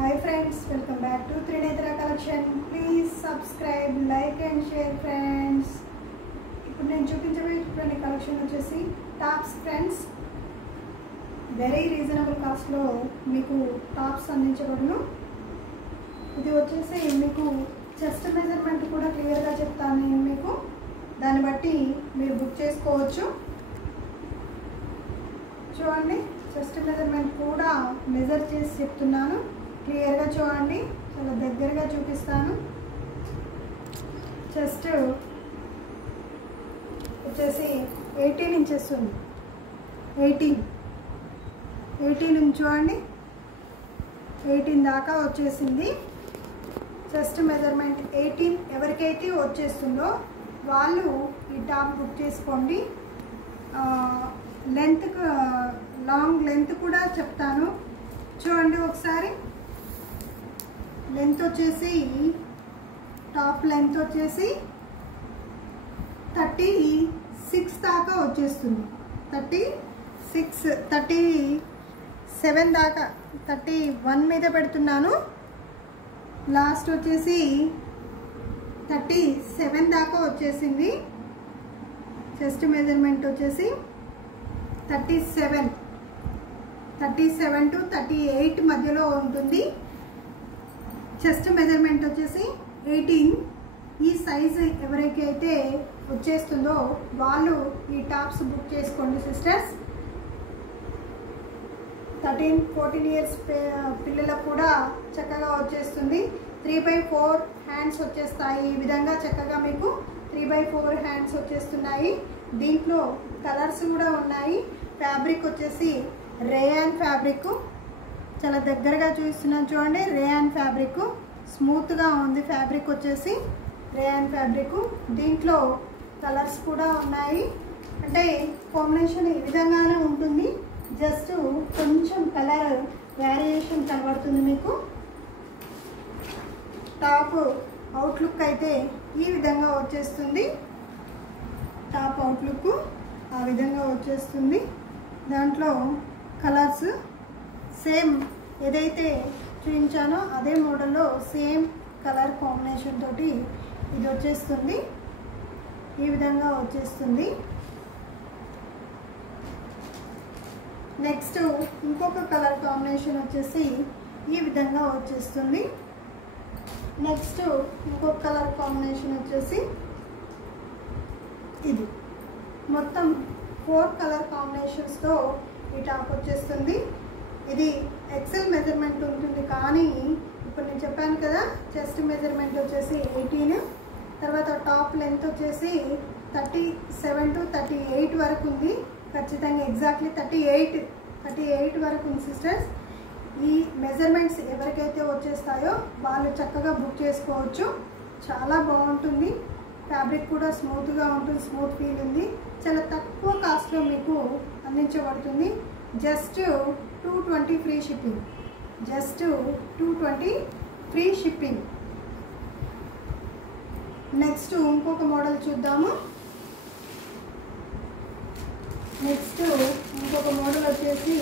Hi friends, welcome back to Trinethra collection. Please subscribe, like and share friends. ఇప్పుడు నేను చూపించబోయే collection వచ్చేసి tops friends. Very reasonable కాస్ట్లో మీకు టాప్స్ అందించబడును. ఇది వచ్చేసి మీకు చెస్ట్ మెజర్మెంట్ కూడా క్లియర్గా చెప్తాను నేను మీకు. దాన్ని బట్టి మీరు బుక్ చేసుకోవచ్చు. చూడండి, చెస్ట్ మెజర్మెంట్ కూడా మెజర్ చేసి చెప్తున్నాను. క్లియర్గా చూడండి, చాలా దగ్గరగా చూపిస్తాను. చెస్ట్ వచ్చేసి 18 ఇంచెస్ ఉంది. 18 నుంచి చూడండి, 18 దాకా వచ్చేసింది. చెస్ట్ మెజర్మెంట్ 18 ఎవరికైతే వచ్చేస్తుందో వాళ్ళు ఈ టాప్ బుక్ చేసుకోండి. లెంత్, లాంగ్ లెంత్ కూడా చెప్తాను. చూడండి ఒకసారి. లెంత్ వచ్చేసి టాప్ లెంత్ వచ్చేసి 36 దాకా వచ్చేస్తుంది. 37 దాకా, 31 మీద పెడుతున్నాను. లాస్ట్ వచ్చేసి 37 దాకా వచ్చేసింది. చెస్ట్ మెజర్మెంట్ వచ్చేసి 37 to 38 మధ్యలో ఉంటుంది. చెస్ట్ మెజర్మెంట్ వచ్చేసి 18. ఈ సైజు ఎవరికైతే వచ్చేస్తుందో వాళ్ళు ఈ టాప్స్ బుక్ చేసుకోండి సిస్టర్స్. 13-14 ఇయర్స్ పిల్లలకు కూడా చక్కగా వచ్చేస్తుంది. 3/4 హ్యాండ్స్ వచ్చేస్తాయి. ఈ విధంగా చక్కగా మీకు 3/4 హ్యాండ్స్ వచ్చేస్తున్నాయి. దీంట్లో కలర్స్ కూడా ఉన్నాయి. ఫ్యాబ్రిక్ వచ్చేసి రేయాన్ ఫ్యాబ్రిక్. చాలా దగ్గరగా చూస్తున్నాను చూడండి. రేయాన్ ఫ్యాబ్రిక్ స్మూత్గా ఉంది. ఫ్యాబ్రిక్ వచ్చేసి రేయాన్ ఫ్యాబ్రిక్. దీంట్లో కలర్స్ కూడా ఉన్నాయి. అంటే కాంబినేషన్ ఈ విధంగానే ఉంటుంది. జస్ట్ కొంచెం కలర్ వేరియేషన్ కనబడుతుంది మీకు. టాప్ అవుట్లుక్ అయితే ఈ విధంగా వచ్చేస్తుంది. టాప్ అవుట్లుక్ ఆ విధంగా వచ్చేస్తుంది. దాంట్లో కలర్స్ సేమ్ ఏదైతే చూపించానో అదే మోడల్లో సేమ్ కలర్ కాంబినేషన్ తోటి ఇది వచ్చేస్తుంది. ఈ విధంగా వచ్చేస్తుంది. నెక్స్ట్ ఇంకొక కలర్ కాంబినేషన్ వచ్చేసి ఈ విధంగా వచ్చేస్తుంది. నెక్స్ట్ ఇంకొక కలర్ కాంబినేషన్ వచ్చేసి ఇది. మొత్తం 4 కలర్ కాంబినేషన్స్తో ఈ టాప్ వచ్చేస్తుంది. ఇది ఎక్సెల్ మెజర్మెంట్ ఉంటుంది. కానీ ఇప్పుడు నేను చెప్పాను కదా, చెస్ట్ మెజర్మెంట్ వచ్చేసి 18, తర్వాత టాప్ లెంత్ వచ్చేసి 37 to 38 వరకు ఉంది. ఖచ్చితంగా ఎగ్జాక్ట్లీ 38 వరకు ఉంది సిస్టర్స్. ఈ మెజర్మెంట్స్ ఎవరికైతే వచ్చేస్తాయో వాళ్ళు చక్కగా బుక్ చేసుకోవచ్చు. చాలా బాగుంటుంది. ఫ్యాబ్రిక్ కూడా స్మూత్గా ఉంటుంది. స్మూత్ ఫీల్ ఉంది. చాలా తక్కువ కాస్ట్లో మీకు అందించబడుతుంది. Just 220 free shipping. Just 220 free shipping. Next ఇంకొక మోడల్ చూద్దాము. నెక్స్ట్ ఇంకొక మోడల్ వచ్చేసి